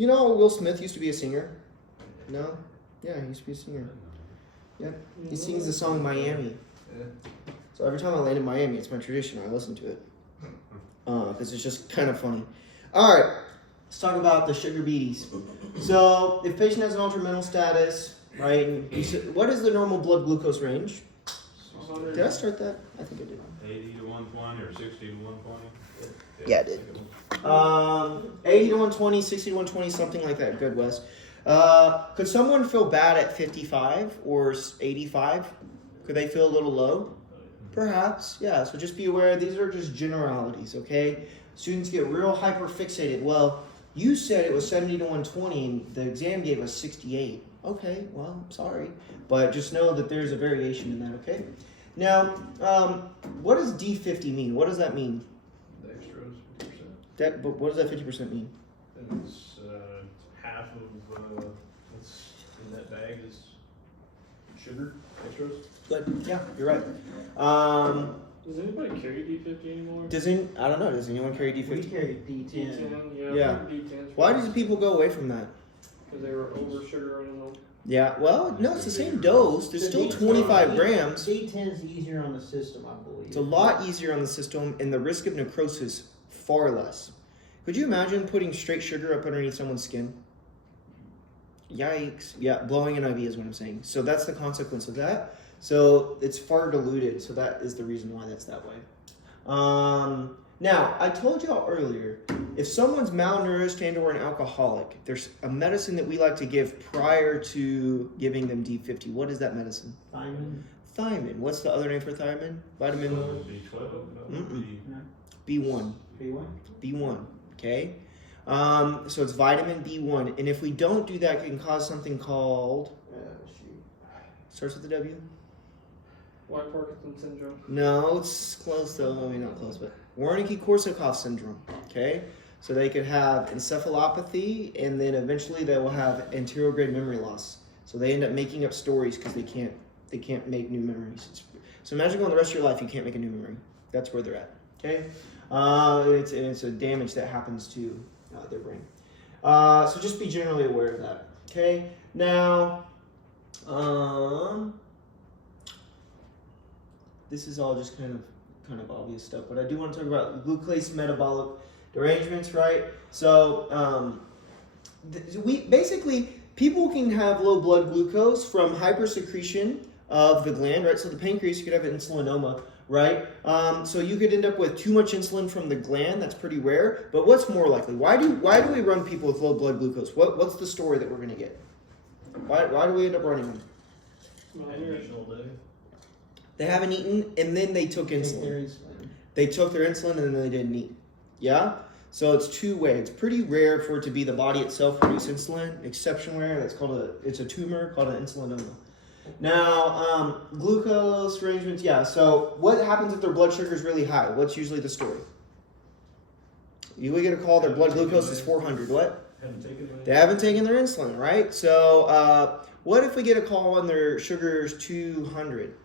You know, Will Smith used to be a singer. No? Yeah, he used to be a singer. Yeah. He sings the song Miami. Yeah. So every time I land in Miami, it's my tradition. I listen to it. Because it's just kind of funny. All right. Let's talk about the sugar beaties. So if patient has an altered mental status, right? And what is the normal blood glucose range? Did I start that? I think I did. 80 to 120 or 60 to 120? Yeah, I did. 80 to 120, 60 to 120, something like that. Good, Wes. Could someone feel bad at 55 or 85? Could they feel a little low? Perhaps, yeah. So just be aware, these are just generalities, okay? Students get real hyper fixated. Well, you said it was 70 to 120 and the exam gave us 68. Okay, well, sorry. But just know that there's a variation in that, okay? Now, what does D50 mean? What does that mean? Dextrose, 50%. But what does that 50% mean? And it's half of what's in that bag is sugar, dextrose. Good. Yeah, you're right. Does anybody carry D50 anymore? I don't know. Does anyone carry We D50? carried D10. D10, Yeah. D10. Why do people go away from that? Because they were over sugar in them. Yeah, well, no, it's the same dose. There's still 25 grams. D10 is easier on the system, I believe. It's a lot easier on the system, and the risk of necrosis far less. Could you imagine putting straight sugar up underneath someone's skin? Yikes. Yeah, blowing an IV is what I'm saying. So that's the consequence of that. So it's far diluted, so that is the reason why that's that way. Now, I told y'all earlier, if someone's malnourished and or an alcoholic, there's a medicine that we like to give prior to giving them D50. What is that medicine? Thiamine. Thiamine. What's the other name for thiamine? Vitamin B12? B1. B1? B1. Okay? So it's vitamin B1. And if we don't do that, it can cause something called... starts with a W? White Parkinson syndrome. No, it's close though. I mean, not close, but Wernicke-Korsakoff syndrome. Okay? So they could have encephalopathy, and then eventually they will have anterograde memory loss. So they end up making up stories because they can't make new memories. So imagine going the rest of your life, you can't make a new memory. That's where they're at. Okay? It's a damage that happens to their brain. So just be generally aware of that. Okay? Now, this is all just kind of obvious stuff, but I do want to talk about glucose metabolic derangements, right? So people can have low blood glucose from hypersecretion of the gland, right? So the pancreas, you could have insulinoma, right? So you could end up with too much insulin from the gland. That's pretty rare. But what's more likely? Why do we run people with low blood glucose? What's the story that we're going to get? Why do we end up running them? They haven't eaten, and then they took insulin. They took their insulin, and then they didn't eat. Yeah? So it's two-way. It's pretty rare for it to be the body itself produce insulin. Exception rare. It's a tumor called an insulinoma. Now, glucose arrangements, yeah. So what happens if their blood sugar is really high? What's usually the story? You would get a call, their blood glucose is 400. What? They haven't taken their insulin, right? So what if we get a call and their sugar is 200?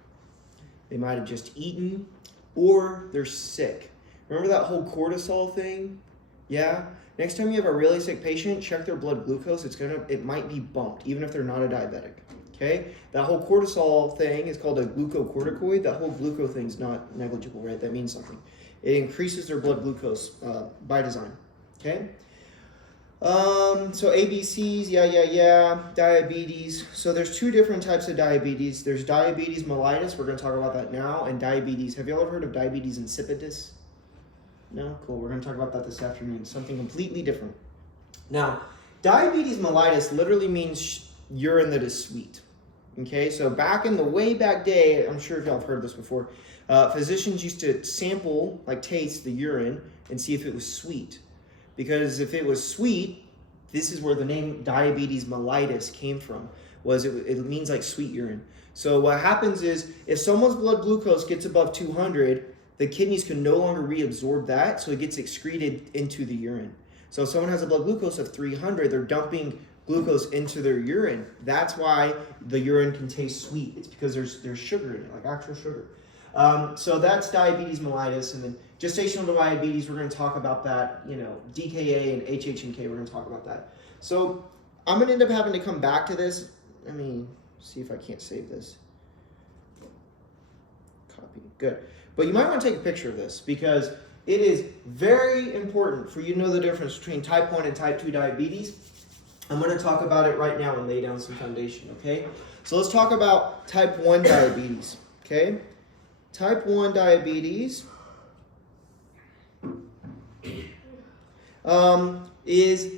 They might have just eaten, or they're sick. Remember that whole cortisol thing? Yeah? Next time you have a really sick patient, check their blood glucose. It might be bumped, even if they're not a diabetic. Okay? That whole cortisol thing is called a glucocorticoid. That whole glucose thing is not negligible, right? That means something. It increases their blood glucose by design. Okay? So ABCs, yeah. Diabetes. So there's two different types of diabetes. There's diabetes mellitus. We're going to talk about that now. And diabetes. Have you all ever heard of diabetes insipidus? No? Cool. We're going to talk about that this afternoon. Something completely different. Now, diabetes mellitus literally means urine that is sweet. Okay? So way back day, I'm sure if y'all have heard this before, physicians used to sample, taste the urine and see if it was sweet. Because if it was sweet, this is where the name diabetes mellitus came from. It means like sweet urine. So what happens is if someone's blood glucose gets above 200, the kidneys can no longer reabsorb that, so it gets excreted into the urine. So if someone has a blood glucose of 300, they're dumping glucose into their urine. That's why the urine can taste sweet. It's because there's sugar in it, like actual sugar. So that's diabetes mellitus, and then gestational diabetes, we're going to talk about that, DKA and HH&K, we're going to talk about that. So I'm going to end up having to come back to this. Let me see if I can't save this. Copy. Good. But you might want to take a picture of this because it is very important for you to know the difference between type 1 and type 2 diabetes. I'm going to talk about it right now and lay down some foundation, okay? So let's talk about type 1 diabetes, okay? Type 1 diabetes is,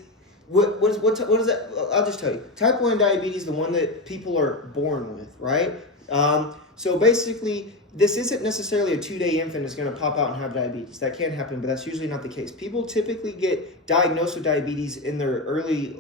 what is that? I'll just tell you. Type 1 diabetes is the one that people are born with, right? So basically, this isn't necessarily a 2-day infant is going to pop out and have diabetes. That can happen, but that's usually not the case. People typically get diagnosed with diabetes in their early,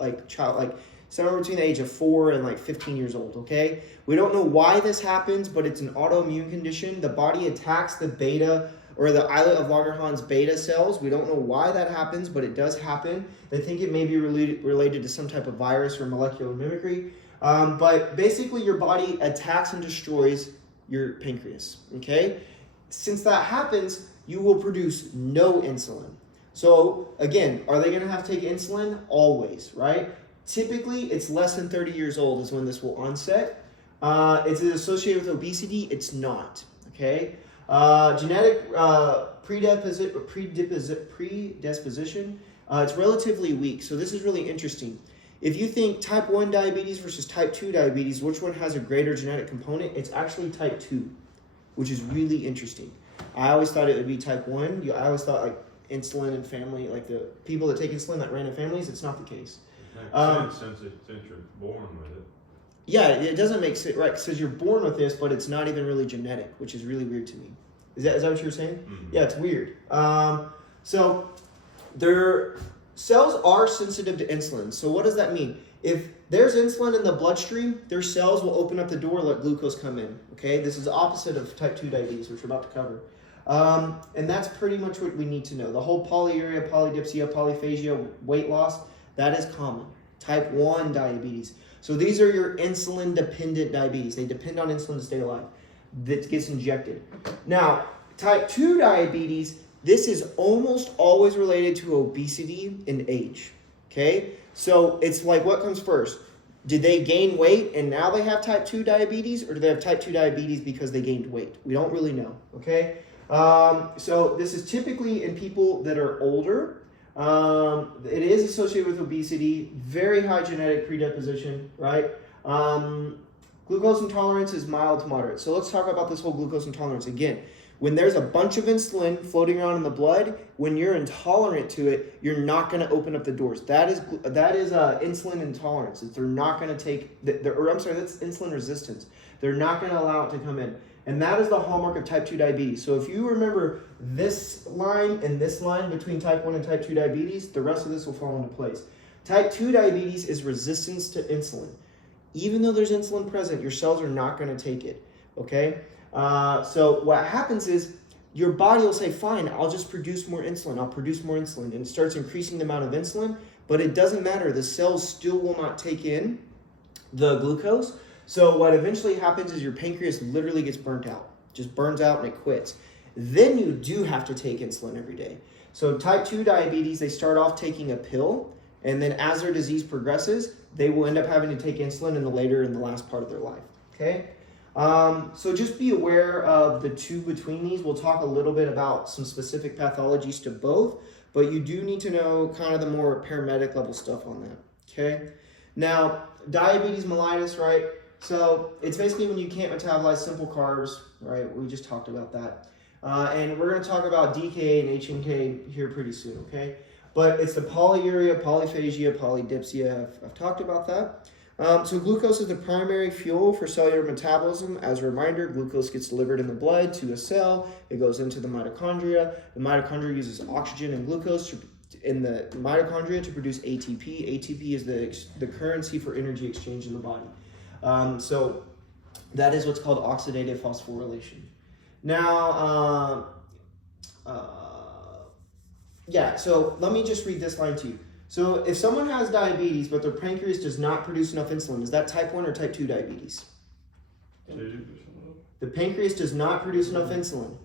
somewhere between the age of 4 and 15 years old, okay? We don't know why this happens, but it's an autoimmune condition. The body attacks the beta or the islet of Langerhans beta cells. We don't know why that happens, but it does happen. They think it may be related to some type of virus or molecular mimicry. But basically your body attacks and destroys your pancreas, okay? Since that happens, you will produce no insulin. So again, are they gonna have to take insulin? Always, right? Typically, it's less than 30 years old is when this will onset. Is it associated with obesity? It's not, okay? Genetic predisposition, it's relatively weak. So this is really interesting. If you think type 1 diabetes versus type 2 diabetes, which one has a greater genetic component? It's actually type 2, which is really interesting. I always thought it would be type 1. I always thought insulin and family, the people that take insulin that ran in families, it's not the case. Since you're born with it. Yeah, it doesn't make sense, right? Because you're born with this, but it's not even really genetic, which is really weird to me. Is that what you were saying? Mm-hmm. Yeah, it's weird. So their cells are sensitive to insulin. So what does that mean? If there's insulin in the bloodstream, their cells will open up the door, let glucose come in. Okay, this is the opposite of type 2 diabetes, which we're about to cover. And that's pretty much what we need to know. The whole polyuria, polydipsia, polyphagia, weight loss, that is common. Type 1 diabetes. So these are your insulin-dependent diabetes. They depend on insulin to stay alive. That gets injected. Now, type 2 diabetes, this is almost always related to obesity and age. Okay? So it's like, what comes first? Did they gain weight and now they have type 2 diabetes? Or do they have type 2 diabetes because they gained weight? We don't really know. Okay? So this is typically in people that are older. It is associated with obesity, very high genetic predisposition, right? Glucose intolerance is mild to moderate. So let's talk about this whole glucose intolerance again. When there's a bunch of insulin floating around in the blood, when you're intolerant to it, you're not going to open up the doors. That is insulin intolerance. They're not going to take, that's insulin resistance. They're not going to allow it to come in. And that is the hallmark of type 2 diabetes. So if you remember this line and this line between type 1 and type 2 diabetes, the rest of this will fall into place. Type 2 diabetes is resistance to insulin. Even though there's insulin present, your cells are not going to take it, okay? So what happens is your body will say, fine, I'll just produce more insulin. I'll produce more insulin. And it starts increasing the amount of insulin, but it doesn't matter. The cells still will not take in the glucose. So what eventually happens is your pancreas literally gets burnt out, just burns out and it quits. Then you do have to take insulin every day. So type 2 diabetes, they start off taking a pill, and then as their disease progresses, they will end up having to take insulin in the last part of their life, okay? So just be aware of the two between these. We'll talk a little bit about some specific pathologies to both, but you do need to know kind of the more paramedic level stuff on that, okay? Now, diabetes mellitus, right? So it's basically when you can't metabolize simple carbs, right? We just talked about that. And we're going to talk about DKA and HNK here pretty soon, okay? But it's the polyuria, polyphagia, polydipsia. I've talked about that. So glucose is the primary fuel for cellular metabolism. As a reminder, glucose gets delivered in the blood to a cell. It goes into the mitochondria. The mitochondria uses oxygen and glucose in the mitochondria to produce ATP. ATP is the currency for energy exchange in the body. So that is what's called oxidative phosphorylation. Now, so let me just read this line to you. So if someone has diabetes, but their pancreas does not produce enough insulin, is that type 1 or type 2 diabetes? The pancreas does not produce enough insulin.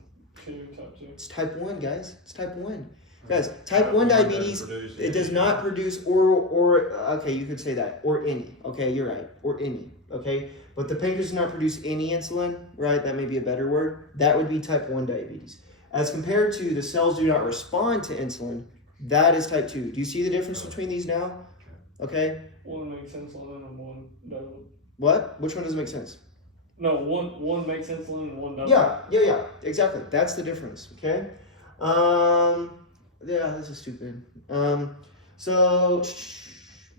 It's type 1, guys. It's type 1. Guys, type 1 doesn't diabetes, produce it does any. not produce okay, you could say that, or any, okay, you're right, or any, okay? But the pancreas does not produce any insulin, right? That may be a better word. That would be type 1 diabetes. As compared to the cells do not respond to insulin, that is type 2. Do you see the difference between these now? Okay? One makes insulin and one doesn't. What? Which one doesn't make sense? No, one makes insulin and one doesn't. Yeah, exactly. That's the difference, okay? Yeah, this is stupid. So,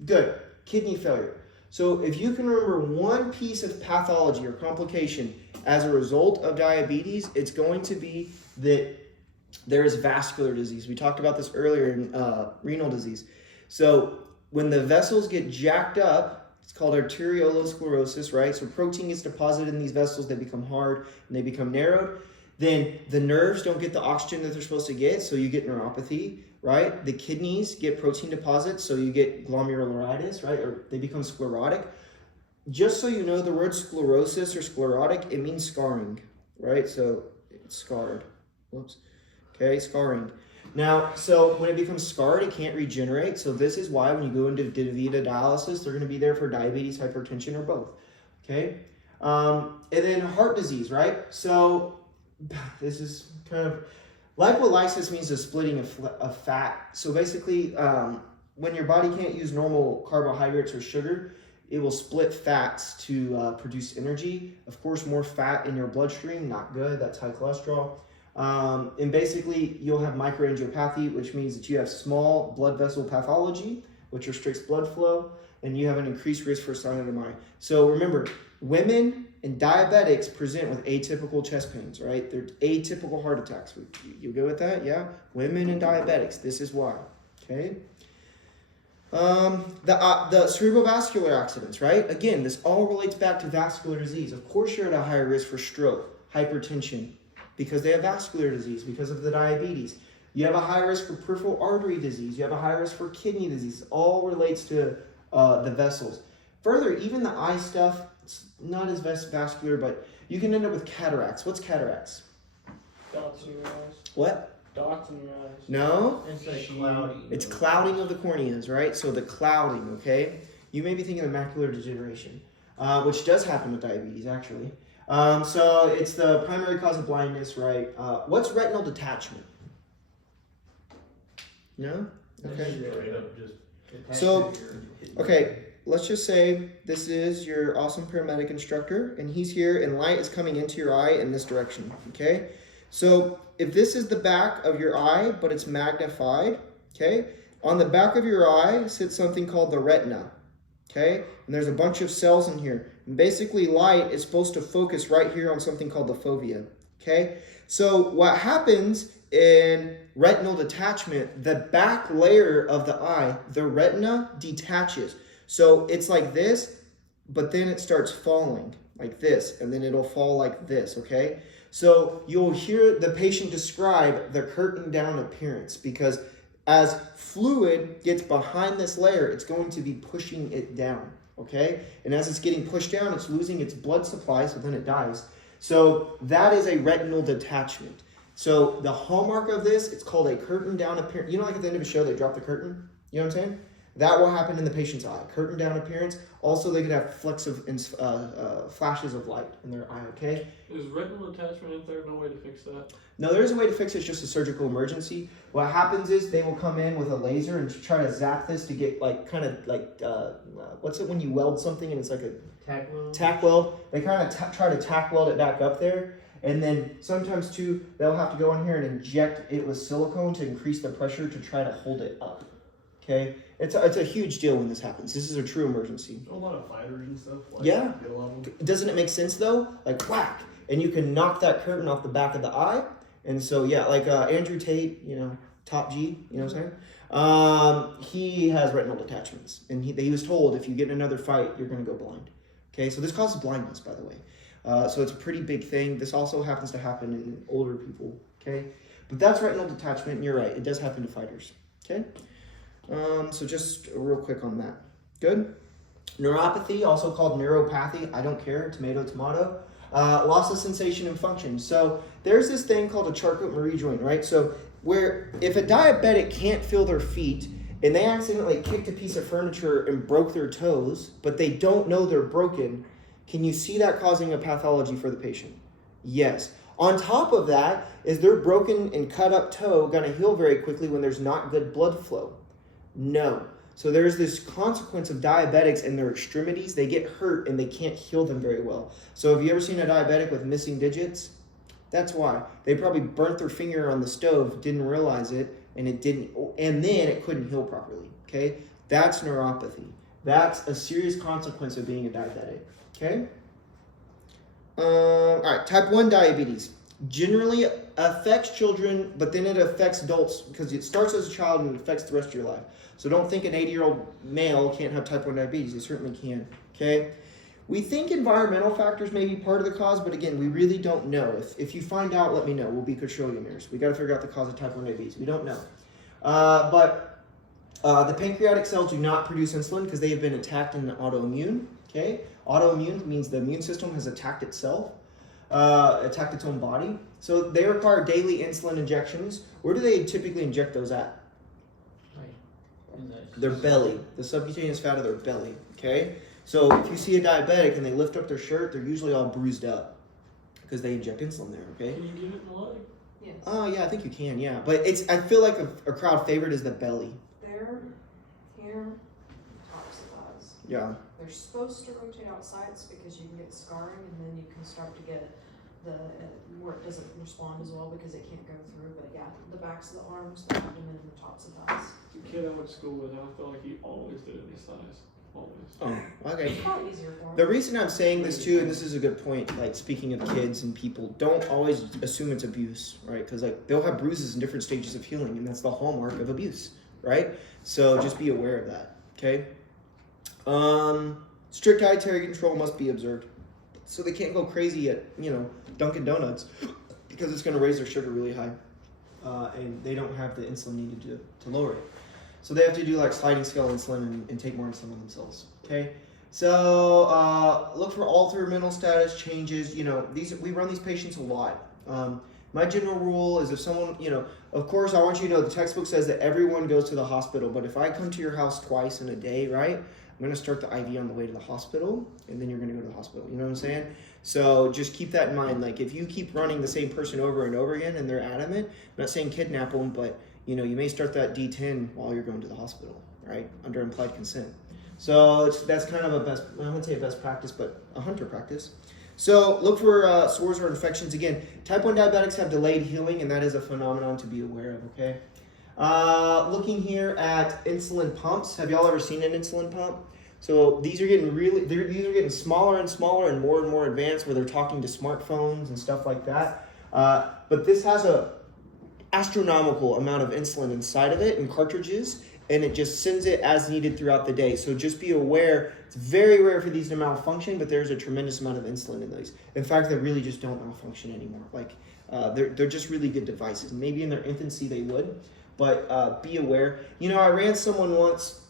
good. Kidney failure. So if you can remember one piece of pathology or complication as a result of diabetes, it's going to be that there is vascular disease. We talked about this earlier in renal disease. So when the vessels get jacked up, it's called arteriolosclerosis, right? So protein gets deposited in these vessels, they become hard and they become narrowed. Then the nerves don't get the oxygen that they're supposed to get, so you get neuropathy, right? The kidneys get protein deposits, so you get glomerularitis, right? Or they become sclerotic. Just so you know, the word sclerosis or sclerotic, it means scarring, right? So it's scarred. Whoops. Okay, scarring. Now, so when it becomes scarred, it can't regenerate. So this is why when you go into DaVita dialysis, they're going to be there for diabetes, hypertension, or both. Okay? And then heart disease, right? So this is kind of lipolysis means the splitting of fat. So basically, when your body can't use normal carbohydrates or sugar, it will split fats to produce energy. Of course, more fat in your bloodstream, not good. That's high cholesterol. And basically, you'll have microangiopathy, which means that you have small blood vessel pathology, which restricts blood flow, and you have an increased risk for cystic MI. So remember, women and diabetics present with atypical chest pains, right? They're atypical heart attacks. You go with that? Yeah? Women and diabetics, this is why, okay? The cerebrovascular accidents, right? Again, this all relates back to vascular disease. Of course, you're at a higher risk for stroke, hypertension, because they have vascular disease, because of the diabetes. You have a high risk for peripheral artery disease. You have a high risk for kidney disease. It all relates to the vessels. Further, even the eye stuff, it's not as vascular, but you can end up with cataracts. What's cataracts? Dots in your eyes. What? Dots in your eyes. No? It's like cloudy. It's clouding of the corneas, right? So the clouding, okay? You may be thinking of macular degeneration, which does happen with diabetes, actually. So it's the primary cause of blindness, right? What's retinal detachment? No? Okay. Straight up just So, okay, let's just say this is your awesome paramedic instructor, and he's here, and light is coming into your eye in this direction, okay? So, if this is the back of your eye, but it's magnified, okay? On the back of your eye sits something called the retina, okay? And there's a bunch of cells in here. And basically, light is supposed to focus right here on something called the fovea, okay? So, what happens in retinal detachment, the back layer of the eye, the retina detaches. So it's like this, but then it starts falling like this, and then it'll fall like this, okay? So you'll hear the patient describe the curtain down appearance, because as fluid gets behind this layer, it's going to be pushing it down, okay? And as it's getting pushed down, it's losing its blood supply, so then it dies. So that is a retinal detachment. So the hallmark of this, it's called a curtain down appearance. You know, like at the end of a show, they drop the curtain? You know what I'm saying? That will happen in the patient's eye. Curtain down appearance. Also, they could have flecks of flashes of light in their eye, okay? Is retinal detachment, is there no way to fix that? No, there is a way to fix it. It's just a surgical emergency. What happens is they will come in with a laser and try to zap this to get like, kind of like, what's it when you weld something and it's like a tack weld. Tack weld. They kind of try to tack weld it back up there. And then sometimes too, they'll have to go in here and inject it with silicone to increase the pressure to try to hold it up. Okay? It's a huge deal when this happens. This is a true emergency. a lot of fighters and stuff. Like Yeah. Bill level. Doesn't it make sense though? Like whack. And you can knock that curtain off the back of the eye. And so yeah, like Andrew Tate, you know, top G, you know what I'm saying? He has retinal detachments. And he was told if you get in another fight, you're going to go blind. Okay? So this causes blindness, by the way. So it's a pretty big thing. This also happens to happen in older people, okay? But that's retinal detachment, and you're right. It does happen to fighters, okay? So just real quick on that. Good? Neuropathy, also called neuropathy. I don't care. Tomato, tomato. Loss of sensation and function. So there's this thing called a Charcot-Marie joint, right? So where if a diabetic can't feel their feet and they accidentally kicked a piece of furniture and broke their toes, but they don't know they're broken, can you see that causing a pathology for the patient? Yes. On top of that, is their broken and cut up toe going to heal very quickly when there's not good blood flow? No. So there's this consequence of diabetics in their extremities. They get hurt and they can't heal them very well. So have you ever seen a diabetic with missing digits? That's why. They probably burnt their finger on the stove, didn't realize it, and then it couldn't heal properly. Okay? That's neuropathy. That's a serious consequence of being a diabetic. Okay? All right, type 1 diabetes generally affects children, but then it affects adults because it starts as a child and it affects the rest of your life. So don't think an 80-year-old male can't have type 1 diabetes. They certainly can, okay? We think environmental factors may be part of the cause, but again, we really don't know. If you find out, let me know. We'll be quadrillionaires. We got to figure out the cause of type 1 diabetes. We don't know. But the pancreatic cells do not produce insulin because they have been attacked in the autoimmune, okay? Autoimmune means the immune system has attacked itself, attacked its own body. So they require daily insulin injections. Where do they typically inject those at? Their belly, the subcutaneous fat of their belly, okay? So if you see a diabetic and they lift up their shirt, they're usually all bruised up because they inject insulin there, okay? Can you give it in the leg? Yes. Oh, yeah, I think you can, yeah. But I feel like a crowd favorite is the belly. There, here, tops of thighs. Yeah. They're supposed to rotate out sides because you can get scarring and then you can start to get where it doesn't respond as well because it can't go through. But yeah, the backs of the arms, the abdomen, and the tops of thighs. The kid I went to school with, I felt like he always did it in his thighs. Always. Oh, okay. It's probably easier for them. The reason I'm saying this too, and this is a good point, like speaking of kids and people, don't always assume it's abuse, right? Because like they'll have bruises in different stages of healing, and that's the hallmark of abuse, right? So just be aware of that, okay? Strict dietary control must be observed. So they can't go crazy at, Dunkin' Donuts because it's going to raise their sugar really high. And they don't have the insulin needed to lower it. So they have to do like sliding scale insulin and take more insulin themselves, okay? So look for altered mental status changes. We run these patients a lot. My general rule is if someone, of course I want you to know the textbook says that everyone goes to the hospital, but if I come to your house twice in a day, right? I'm going to start the IV on the way to the hospital, and then you're going to go to the hospital. You know what I'm saying? So just keep that in mind. Like if you keep running the same person over and over again and they're adamant, I'm not saying kidnap them, but you may start that D10 while you're going to the hospital, right? Under implied consent. So that's kind of I wouldn't say a best practice, but a hunter practice. So look for sores or infections. Again, type 1 diabetics have delayed healing, and that is a phenomenon to be aware of, okay? Looking here at insulin pumps. Have y'all ever seen an insulin pump? So these are getting smaller and smaller and more advanced where they're talking to smartphones and stuff like that. But this has a astronomical amount of insulin inside of it in cartridges, and it just sends it as needed throughout the day. So just be aware, it's very rare for these to malfunction, but there's a tremendous amount of insulin in these. In fact, they really just don't malfunction anymore. Like they're just really good devices. Maybe in their infancy they would, but be aware. I ran someone once,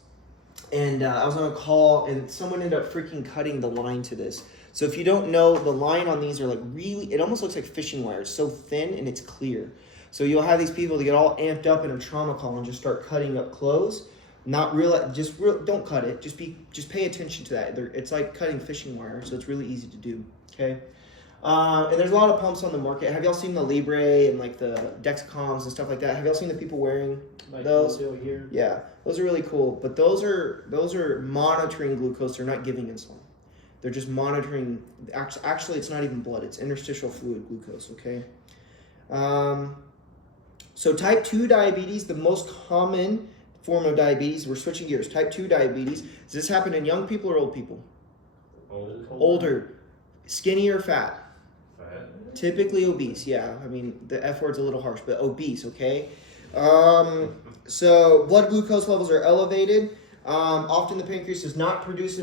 and I was on a call, and someone ended up freaking cutting the line to this. So if you don't know, the line on these are like it almost looks like fishing wire. It's so thin and it's clear. So you'll have these people that get all amped up in a trauma call and just start cutting up clothes. Don't cut it. Just pay attention to that. It's like cutting fishing wire, so it's really easy to do. Okay. And there's a lot of pumps on the market. Have y'all seen the Libre and like the Dexcoms and stuff like that? Have y'all seen the people wearing those? Here. Yeah, those are really cool. But those are monitoring glucose. They're not giving insulin. They're just monitoring. Actually, it's not even blood. It's interstitial fluid glucose. Okay. So type 2 diabetes, the most common form of diabetes. We're switching gears. Type 2 diabetes. Does this happen in young people or old people? Older. Skinny or fat? Fat. Typically obese, yeah. I mean, the F word's a little harsh, but obese, okay? So blood glucose levels are elevated. Often the pancreas does produce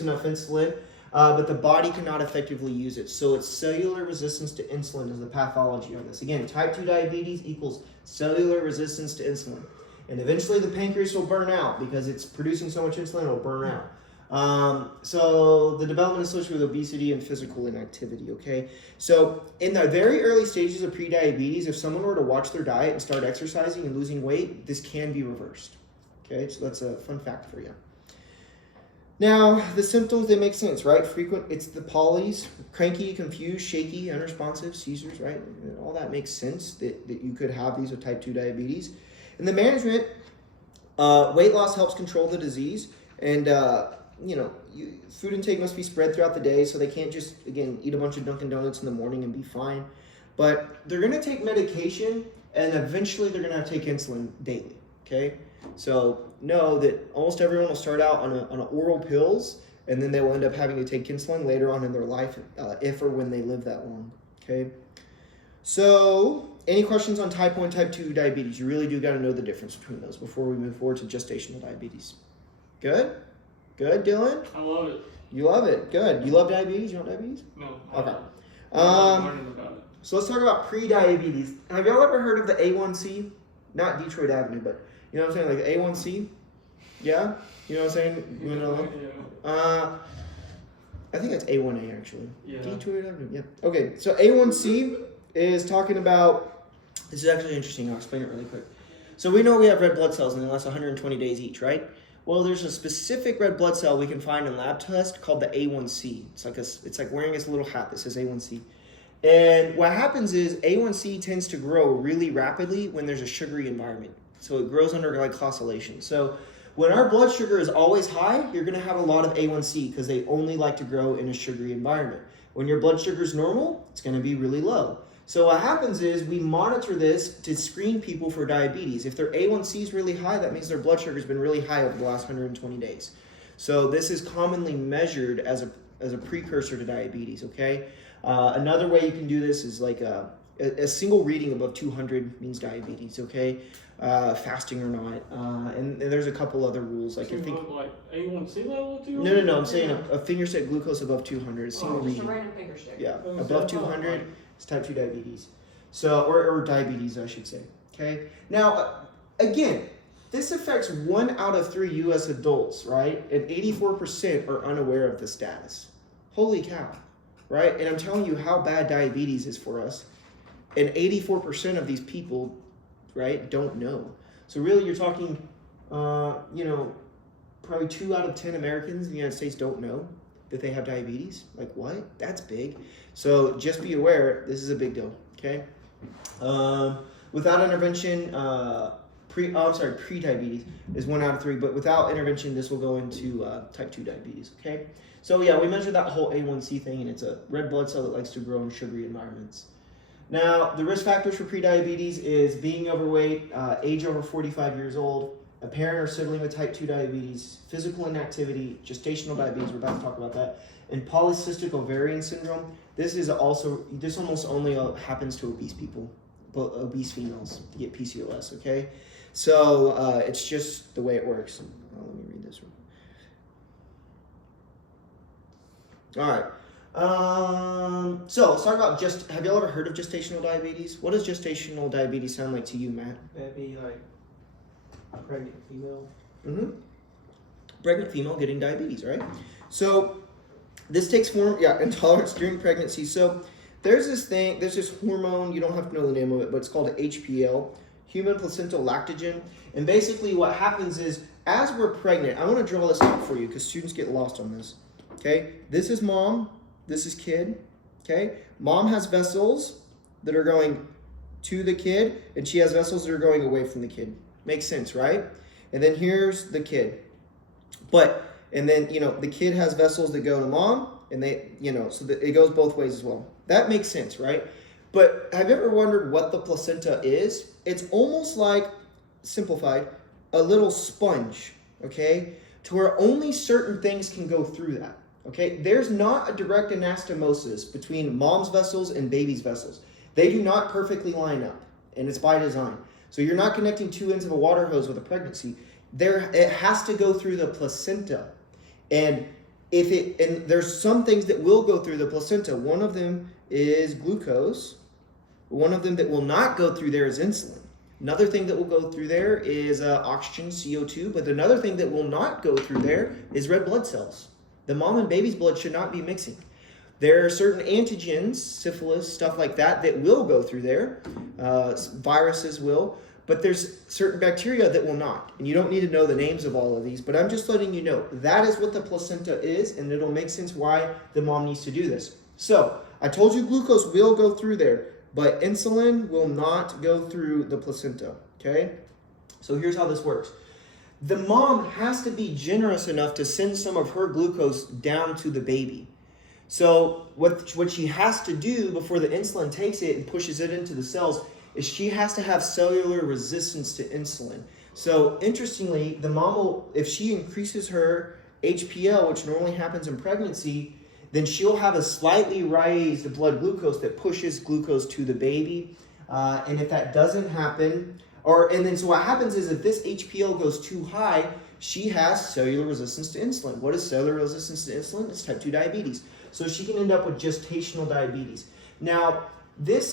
enough insulin, but the body cannot effectively use it. So it's cellular resistance to insulin is the pathology on this. Again, type 2 diabetes equals cellular resistance to insulin. And eventually the pancreas will burn out because it's producing so much insulin, it'll burn out. So the development associated with obesity and physical inactivity, okay? So in the very early stages of prediabetes, if someone were to watch their diet and start exercising and losing weight, this can be reversed, okay? So that's a fun fact for you. Now, the symptoms, they make sense, right? It's the polys, cranky, confused, shaky, unresponsive, seizures, right? All that makes sense that you could have these with type 2 diabetes. In the management, weight loss helps control the disease, and food intake must be spread throughout the day, so they can't just, again, eat a bunch of Dunkin' Donuts in the morning and be fine. But they're going to take medication, and eventually they're going to have to take insulin daily, okay? So know that almost everyone will start out on oral pills, and then they will end up having to take insulin later on in their life, if or when they live that long, okay? So any questions on type 1, type 2 diabetes? You really do got to know the difference between those before we move forward to gestational diabetes. Good? Good, Dylan? I love it. You love it. Good. You love diabetes? You want diabetes? No. Okay. I'm learning about it. So let's talk about pre-diabetes. Have y'all ever heard of the A1C? Not Detroit Avenue, but you know what I'm saying? Like A1C? Yeah? You know what I'm saying? You know them? Yeah. I think that's A1A actually. Yeah. Detroit Avenue, yeah. Okay, so A1C is talking about, this is actually interesting, I'll explain it really quick. So we know we have red blood cells and they last 120 days each, right? Well, there's a specific red blood cell we can find in lab test called the A1C. It's like wearing this little hat that says A1C. And what happens is A1C tends to grow really rapidly when there's a sugary environment. So it grows under glycosylation. So when our blood sugar is always high, you're going to have a lot of A1C because they only like to grow in a sugary environment. When your blood sugar is normal, it's going to be really low. So what happens is we monitor this to screen people for diabetes. If their A1C is really high, that means their blood sugar has been really high over the last 120 days. So this is commonly measured as a precursor to diabetes, okay? Another way you can do this is like a single reading above 200 means diabetes, okay? Fasting or not. And there's a couple other rules. Like like A1C level 200? No, I'm saying a finger stick glucose above 200, a single Just a reading. random finger stick. Yeah, Oh, so above it's not 200 like- is type 2 diabetes. So, or diabetes, I should say. Okay. Now, again, this affects 1 out of 3 U.S. adults, right? And 84% are unaware of the status. Holy cow, right? And I'm telling you how bad diabetes is for us. And 84% of these people, right, don't know. So really, you're talking, probably 2 out of 10 Americans in the United States don't know that they have diabetes. Like, what? That's big. So just be aware, this is a big deal, okay? Without intervention, pre-diabetes is 1 out of 3, but without intervention, this will go into type 2 diabetes, okay? So yeah, we measured that whole A1C thing, and it's a red blood cell that likes to grow in sugary environments. Now, the risk factors for prediabetes is being overweight, age over 45 years old, a parent or sibling with type 2 diabetes, physical inactivity, gestational diabetes, we're about to talk about that, and polycystic ovarian syndrome. This almost only happens to obese people, obese females get PCOS, okay? So it's just the way it works. Let me read this one. All right. So let's talk about have y'all ever heard of gestational diabetes? What does gestational diabetes sound like to you, Matt? That'd be like a pregnant female. Mm-hmm. Pregnant female getting diabetes, right? So this takes form, intolerance during pregnancy. So there's this hormone, you don't have to know the name of it, but it's called HPL, human placental lactogen. And basically what happens is, as we're pregnant, I want to draw this out for you because students get lost on this. Okay, this is mom, this is kid. Okay, mom has vessels that are going to the kid, and she has vessels that are going away from the kid. Makes sense, right? And then here's the kid. And then, the kid has vessels that go to mom, and so that it goes both ways as well. That makes sense, right? But have you ever wondered what the placenta is? It's almost like, simplified, a little sponge, okay? To where only certain things can go through that, okay? There's not a direct anastomosis between mom's vessels and baby's vessels. They do not perfectly line up, and it's by design. So you're not connecting 2 ends of a water hose with a pregnancy. It has to go through the placenta. And there's some things that will go through the placenta. One of them is glucose. One of them that will not go through there is insulin. Another thing that will go through there is oxygen, CO2, but another thing that will not go through there is red blood cells. The mom and baby's blood should not be mixing. There are certain antigens, syphilis, stuff like that, that will go through there. Viruses will, but there's certain bacteria that will not. And you don't need to know the names of all of these, but I'm just letting you know that is what the placenta is, and it'll make sense why the mom needs to do this. So I told you glucose will go through there, but insulin will not go through the placenta, okay? So here's how this works. The mom has to be generous enough to send some of her glucose down to the baby. So what she has to do before the insulin takes it and pushes it into the cells is she has to have cellular resistance to insulin. So interestingly, the mom will, if she increases her HPL, which normally happens in pregnancy, then she'll have a slightly raised blood glucose that pushes glucose to the baby. And if that doesn't happen, so what happens is if this HPL goes too high, she has cellular resistance to insulin. What is cellular resistance to insulin? It's type 2 diabetes. So she can end up with gestational diabetes. Now, this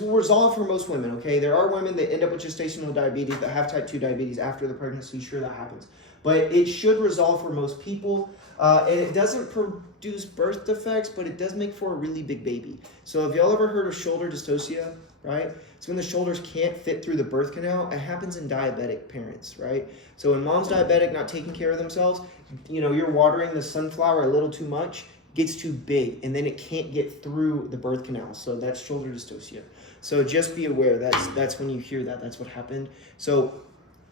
will resolve for most women, okay? There are women that end up with gestational diabetes that have type 2 diabetes after the pregnancy. Sure, that happens. But it should resolve for most people. And it doesn't produce birth defects, but it does make for a really big baby. So have y'all ever heard of shoulder dystocia, right? It's when the shoulders can't fit through the birth canal. It happens in diabetic parents, right? So when mom's diabetic, not taking care of themselves, you're watering the sunflower a little too much, gets too big, and then it can't get through the birth canal. So that's shoulder dystocia. So just be aware, that's when you hear that, that's what happened. So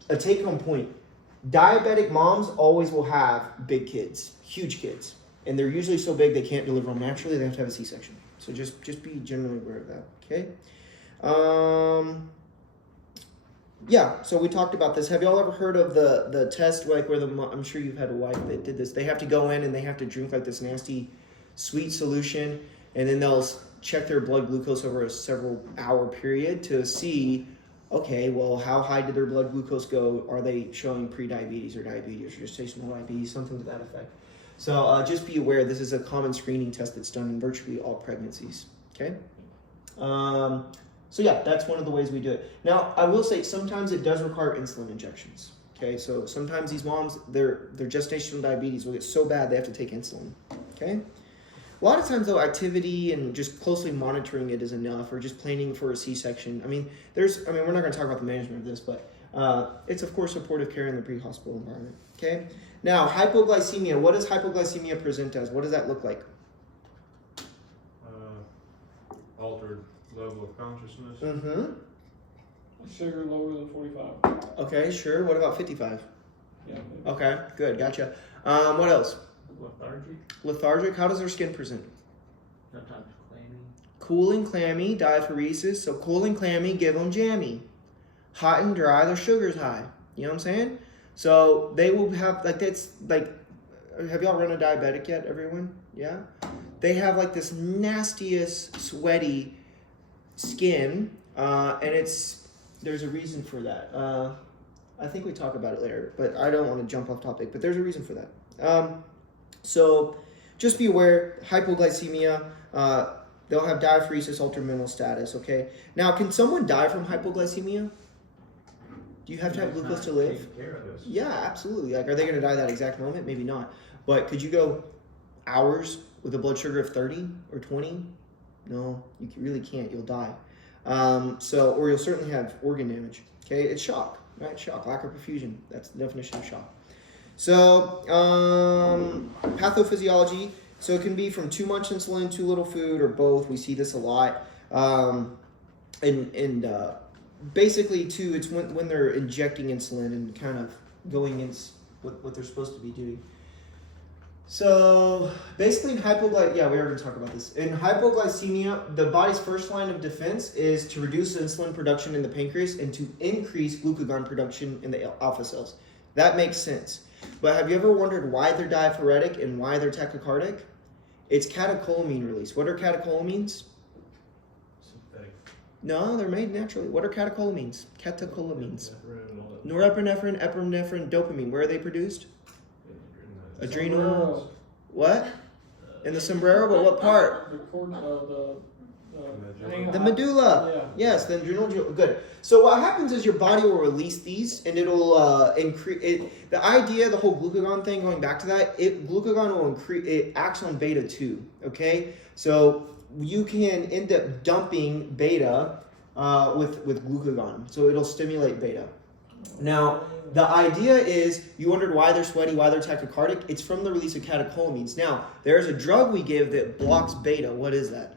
a take-home point, diabetic moms always will have big kids, huge kids, and they're usually so big they can't deliver them naturally, they have to have a C-section. So just be generally aware of that, okay? Yeah, so we talked about this. Have y'all ever heard of the test, like where I'm sure you've had a wife that did this. They have to go in and they have to drink like this nasty sweet solution, and then they'll check their blood glucose over a several hour period to see, okay, well, how high did their blood glucose go? Are they showing pre-diabetes or diabetes or gestational diabetes, something to that effect. So just be aware, this is a common screening test that's done in virtually all pregnancies, okay? So yeah, that's one of the ways we do it. Now, I will say sometimes it does require insulin injections. Okay, so sometimes these moms, their gestational diabetes will get so bad they have to take insulin. Okay, a lot of times though, activity and just closely monitoring it is enough, or just planning for a C-section. we're not going to talk about the management of this, but it's of course supportive care in the pre-hospital environment. Okay, now hypoglycemia. What does hypoglycemia present as? What does that look like? Altered level of consciousness. Mm-hmm. Sugar lower than 45. Okay, sure. What about 55? Yeah. Maybe. Okay, good, gotcha. What else? Lethargy. Lethargic. How does their skin present? Sometimes clammy. Cool and clammy, diaphoresis. So cool and clammy, give them jammy. Hot and dry, their sugar's high. You know what I'm saying? So they will have, have y'all run a diabetic yet, everyone? Yeah? They have like this nastiest, sweaty skin, and there's a reason for that. I think we talk about it later, but I don't want to jump off topic, but there's a reason for that. So just be aware, hypoglycemia, they'll have diaphoresis, altered mental status, okay? Now, can someone die from hypoglycemia? Do you have to have glucose to live? Yeah, absolutely. Like, are they going to die that exact moment? Maybe not. But could you go hours with a blood sugar of 30 or 20? No, you really can't. You'll die. Or you'll certainly have organ damage. Okay, it's shock, right? Shock, lack of perfusion. That's the definition of shock. So, pathophysiology. So it can be from too much insulin, too little food, or both. We see this a lot. Basically, too, it's when they're injecting insulin and kind of going in what they're supposed to be doing. So basically in hypoglycemia, we already talked about this. In hypoglycemia, the body's first line of defense is to reduce insulin production in the pancreas and to increase glucagon production in the alpha cells. That makes sense. But have you ever wondered why they're diaphoretic and why they're tachycardic? It's catecholamine release. What are catecholamines? Synthetic. No, they're made naturally. What are catecholamines? Catecholamines. Norepinephrine, Norepinephrine, epinephrine, dopamine. Where are they produced? Adrenal. What? In the sombrero, but what part? The cord, The medulla. Yeah. Yes, the adrenal. Good. So what happens is your body will release these, and it'll increase it. The idea, the whole glucagon thing, going back to that, glucagon will increase. It acts on beta too. Okay, so you can end up dumping beta with glucagon, so it'll stimulate beta. Now, the idea is, you wondered why they're sweaty, why they're tachycardic. It's from the release of catecholamines. Now, there's a drug we give that blocks beta. What is that?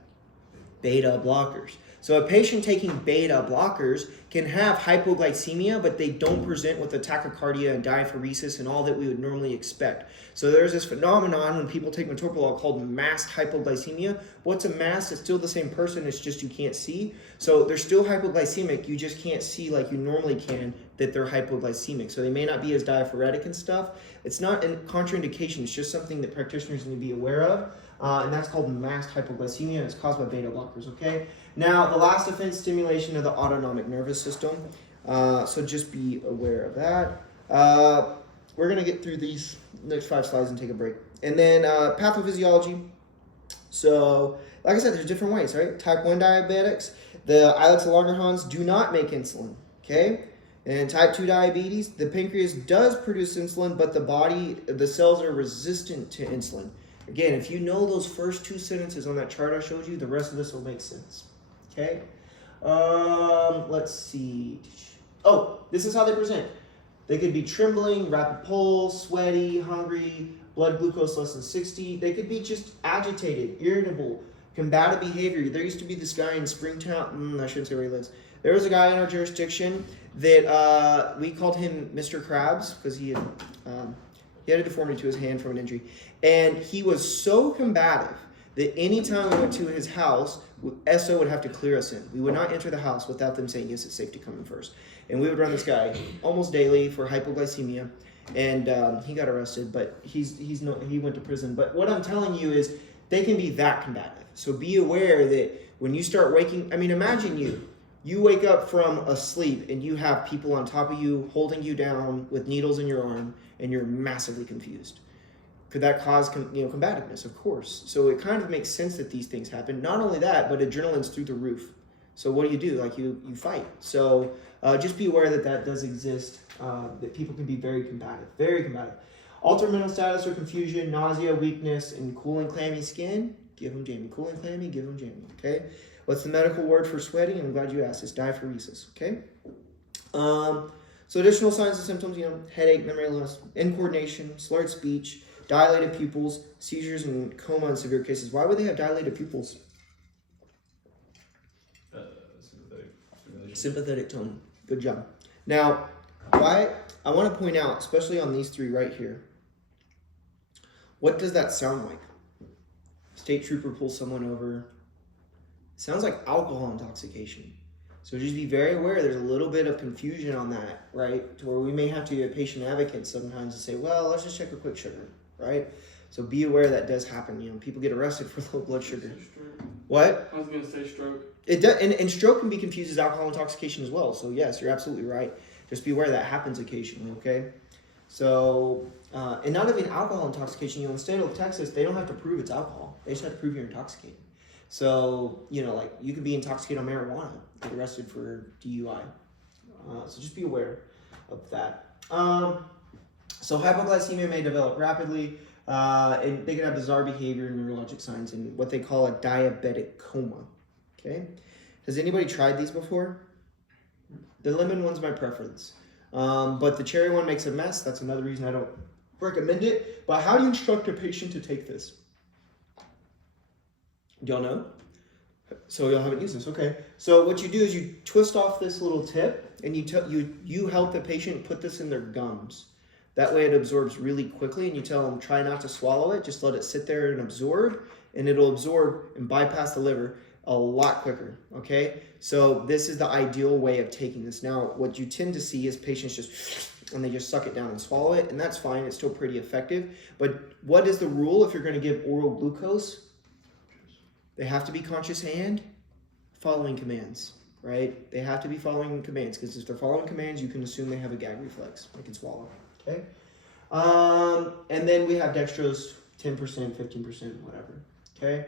Beta blockers. So a patient taking beta blockers can have hypoglycemia, but they don't present with the tachycardia and diaphoresis and all that we would normally expect. So there's this phenomenon when people take metoprolol called masked hypoglycemia. What's a mask? It's still the same person, it's just you can't see. So they're still hypoglycemic, you just can't see like you normally can that they're hypoglycemic. So they may not be as diaphoretic and stuff. It's not a contraindication, it's just something that practitioners need to be aware of. And that's called masked hypoglycemia, and it's caused by beta blockers, okay? Now, the last offense, stimulation of the autonomic nervous system. So just be aware of that. We're going to get through these next 5 slides and take a break. And then pathophysiology. So, like I said, there's different ways, right? Type 1 diabetics, the islets of Langerhans do not make insulin, okay? And type 2 diabetes, the pancreas does produce insulin, but the cells are resistant to insulin. Again, if you know those first 2 sentences on that chart I showed you, the rest of this will make sense. Okay? Let's see. Oh, this is how they present. They could be trembling, rapid pulse, sweaty, hungry, blood glucose less than 60. They could be just agitated, irritable, combative behavior. There used to be this guy in Springtown. I shouldn't say where he lives. There was a guy in our jurisdiction that we called him Mr. Krabs because he had a deformity to his hand from an injury. And he was so combative that anytime we went to his house, SO would have to clear us in. We would not enter the house without them saying, yes, it's safe to come in first. And we would run this guy almost daily for hypoglycemia. And he got arrested, but he went to prison. But what I'm telling you is they can be that combative. So be aware that when you start waking, imagine you wake up from a sleep and you have people on top of you holding you down with needles in your arm and you're massively confused. Could that cause combativeness? Of course. So it kind of makes sense that these things happen. Not only that, but adrenaline's through the roof. So what do? You fight. So just be aware that does exist, that people can be very combative, very combative. Altered mental status or confusion, nausea, weakness, and cool and clammy skin, give them Jamie. Cool and clammy, give them Jamie, okay? What's the medical word for sweating? I'm glad you asked. It's diaphoresis, okay? So additional signs and symptoms, headache, memory loss, incoordination, slurred speech, dilated pupils, seizures, and coma in severe cases. Why would they have dilated pupils? Sympathetic tone. Good job. Now, why I want to point out, especially on these 3 right here, what does that sound like? State trooper pulls someone over. Sounds like alcohol intoxication. So just be very aware there's a little bit of confusion on that, right? To where we may have to be a patient advocate sometimes and say, well, let's just check a quick sugar, right? So be aware that does happen. People get arrested for low blood sugar. What? I was going to say stroke. It does, and stroke can be confused as alcohol intoxication as well. So yes, you're absolutely right. Just be aware that happens occasionally, okay? So, and not even alcohol intoxication, in the state of Texas, they don't have to prove it's alcohol. They just have to prove you're intoxicated. So, you could be intoxicated on marijuana, get arrested for DUI. So just be aware of that. So hypoglycemia may develop rapidly, and they can have bizarre behavior and neurologic signs and what they call a diabetic coma. Okay? Has anybody tried these before? The lemon one's my preference. But the cherry one makes a mess. That's another reason I don't recommend it. But how do you instruct a patient to take this? Do y'all know? So y'all haven't used this, okay. So what you do is you twist off this little tip and you help the patient put this in their gums. That way it absorbs really quickly and you tell them try not to swallow it, just let it sit there and absorb, and it'll absorb and bypass the liver a lot quicker, okay? So this is the ideal way of taking this. Now, what you tend to see is patients and they just suck it down and swallow it, and that's fine, it's still pretty effective. But what is the rule if you're gonna give oral glucose? They have to be conscious and following commands, right? They have to be following commands, because if they're following commands, you can assume they have a gag reflex. They can swallow, okay? And then we have dextrose 10%, 15%, whatever. Okay.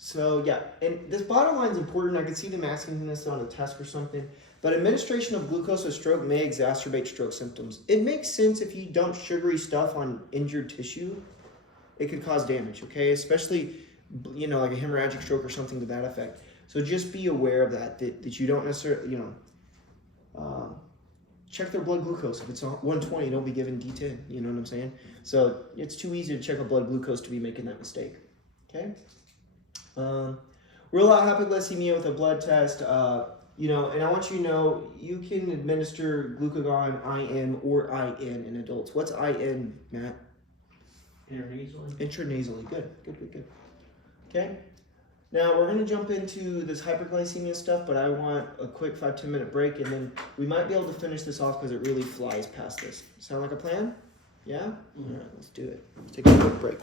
So yeah, and this bottom line is important. I can see them asking this on a test or something. But administration of glucose with stroke may exacerbate stroke symptoms. It makes sense if you dump sugary stuff on injured tissue. It could cause damage, okay? Especially, like a hemorrhagic stroke or something to that effect. So just be aware of that you don't necessarily, check their blood glucose. If it's on 120, don't be given D10, you know what I'm saying? So it's too easy to check a blood glucose to be making that mistake, okay? Rule out hypoglycemia with a blood test. And I want you to know you can administer glucagon IM or IN in adults. What's IN, Matt? Intranasally. Intranasally. Good. Okay. Now we're going to jump into this hyperglycemia stuff, but I want a quick 5-10 minute break, and then we might be able to finish this off because it really flies past this. Sound like a plan? Yeah? All right, let's do it. Let's take a quick break.